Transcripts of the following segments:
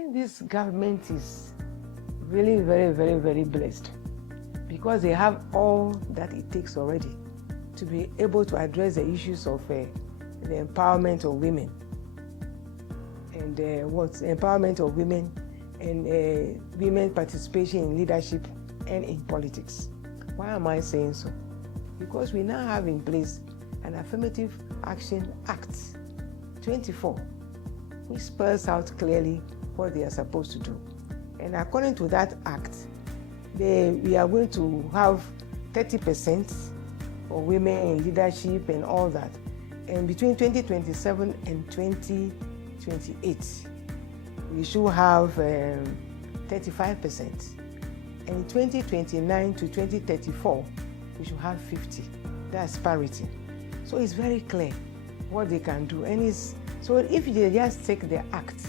think this government is really very, very, very blessed because they have all that it takes already to be able to address the issues of the empowerment of women and empowerment of women and women participation in leadership and in politics. Why am I saying so? Because we now have in place an Affirmative Action Act 24, which spells out clearly what they are supposed to do. And according to that act, we are going to have 30% for women in leadership and all that. And between 2027 and 2028, we should have 35%. And in 2029 to 2034, we should have 50. That's parity. So it's very clear what they can do. And so if they just take the act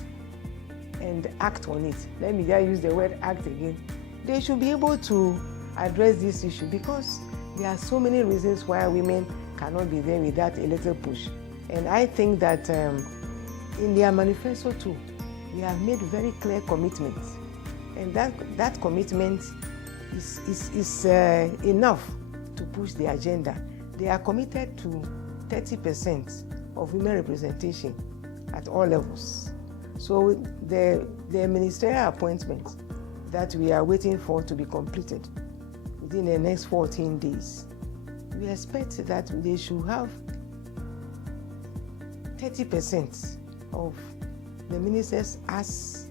and act on it, let me just use the word act again, they should be able to address this issue because there are so many reasons why women cannot be there without a little push. And I think that in their manifesto too, we have made very clear commitments. And that commitment is enough to push the agenda. They are committed to 30% of women representation at all levels. So the ministerial appointments that we are waiting for to be completed within the next 14 days, we expect that they should have 30% of the ministers as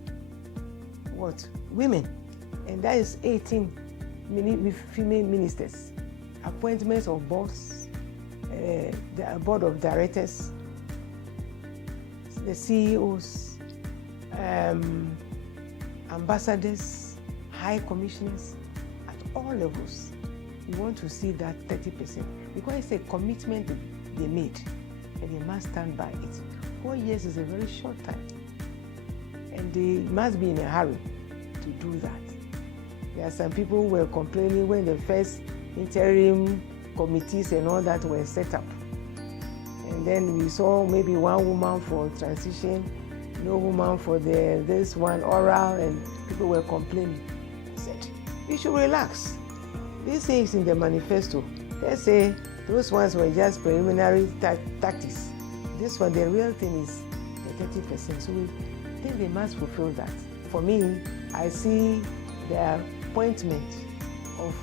what? Women. And that is 18 female ministers. Appointments of boards, the board of directors, the CEOs, ambassadors, high commissioners, at all levels. We want to see that 30% because it's a commitment they made and they must stand by it. 4 years is a very short time and they must be in a hurry to do that. There are some people who were complaining when the first interim committees and all that were set up. And then we saw maybe one woman for transition, no woman for this one oral, and people were complaining. I said, you should relax. This is in the manifesto. Let's say those ones were just preliminary tactics. This one, the real thing is the 30%. So we think they must fulfill that. For me, I see the appointment of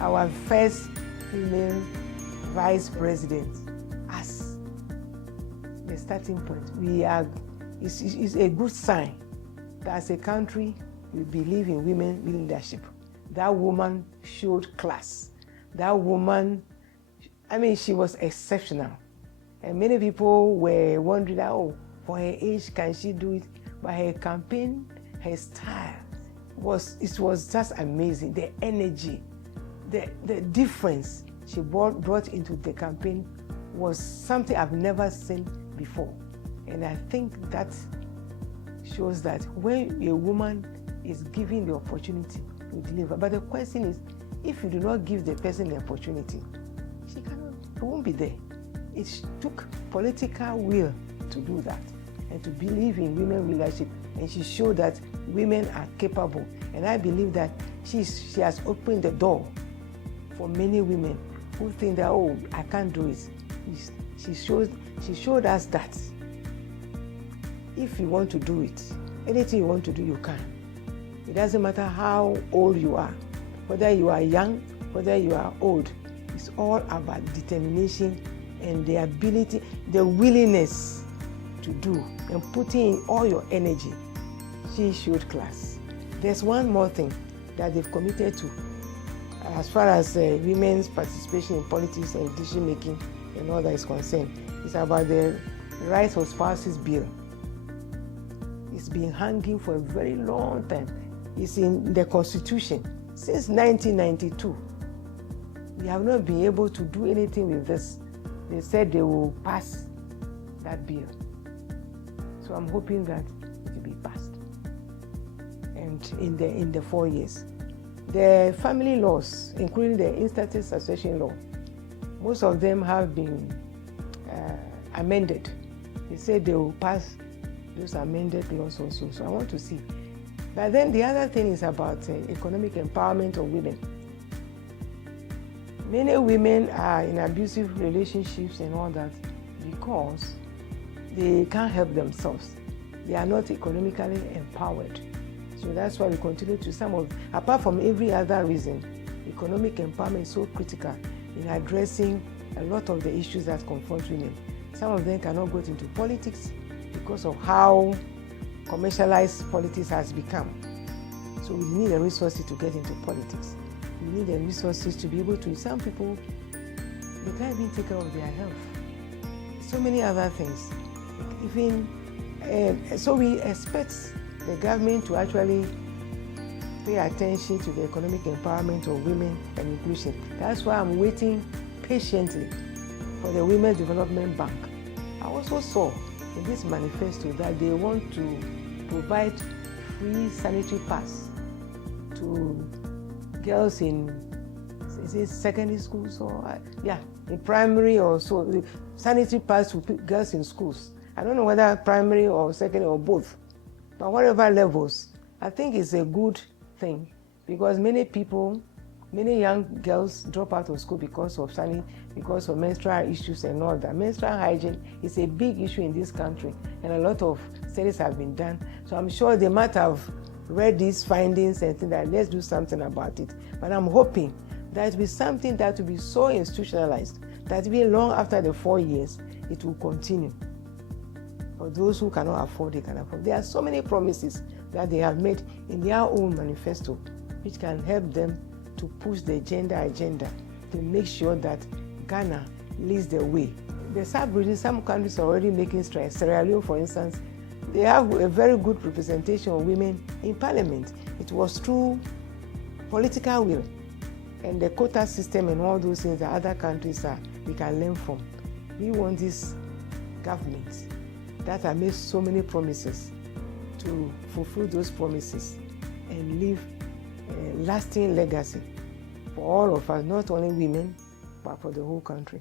our first female vice president as the starting point. It's a good sign that as a country we believe in women leadership. That woman showed class. That woman, she was exceptional. And many people were wondering, for her age, can she do it? But her campaign, her style, it was just amazing. The energy, the difference she brought into the campaign was something I've never seen before. And I think that shows that when a woman is given the opportunity to deliver, but the question is, if you do not give the person the opportunity, she won't be there. It took political will to do that and to believe in women leadership. And she showed that women are capable. And I believe that she has opened the door for many women who think that, I can't do it. She showed us that if you want to do it, anything you want to do, you can. It doesn't matter how old you are, whether you are young, whether you are old. It's all about determination and the ability, the willingness to do and putting in all your energy. She showed class. There's one more thing that they've committed to as far as women's participation in politics and decision making and all that is concerned. It's about the Rights of Spouses Bill. It's been hanging for a very long time. It's in the Constitution since 1992. We have not been able to do anything with this. They said they will pass that bill. So I'm hoping that it will be passed. And in the 4 years. The family laws, including the inter-state succession law, most of them have been amended. They said they will pass those amended laws also. So I want to see. But then the other thing is about economic empowerment of women. Many women are in abusive relationships and all that because they can't help themselves. They are not economically empowered. So that's why we continue to apart from every other reason, economic empowerment is so critical in addressing a lot of the issues that confront women. Some of them cannot go into politics because of how commercialized politics has become. So we need the resources to get into politics. We need the resources to be able to, some people, they can't even take care of their health. So many other things. So we expect the government to actually pay attention to the economic empowerment of women and inclusion. That's why I'm waiting patiently for the Women's Development Bank. I also saw in this manifesto that they want to provide free sanitary pads to girls in, is it secondary schools or, in primary or so, sanitary pads to girls in schools. I don't know whether primary or secondary or both, but whatever levels, I think it's a good thing because many young girls drop out of school because of menstrual issues and all that. Menstrual hygiene is a big issue in this country and a lot of studies have been done. So I'm sure they might have read these findings and think that let's do something about it. But I'm hoping that it will be something that will be so institutionalized that even long after the 4 years, it will continue. For those who cannot afford, they can afford. There are so many promises that they have made in their own manifesto, which can help them to push the gender agenda to make sure that Ghana leads the way. The sub-region, some countries are already making strides. Sierra Leone, for instance, they have a very good representation of women in parliament. It was through political will and the quota system and all those things that other countries we can learn from. We want this government that have made so many promises to fulfill those promises and leave a lasting legacy for all of us, not only women, but for the whole country.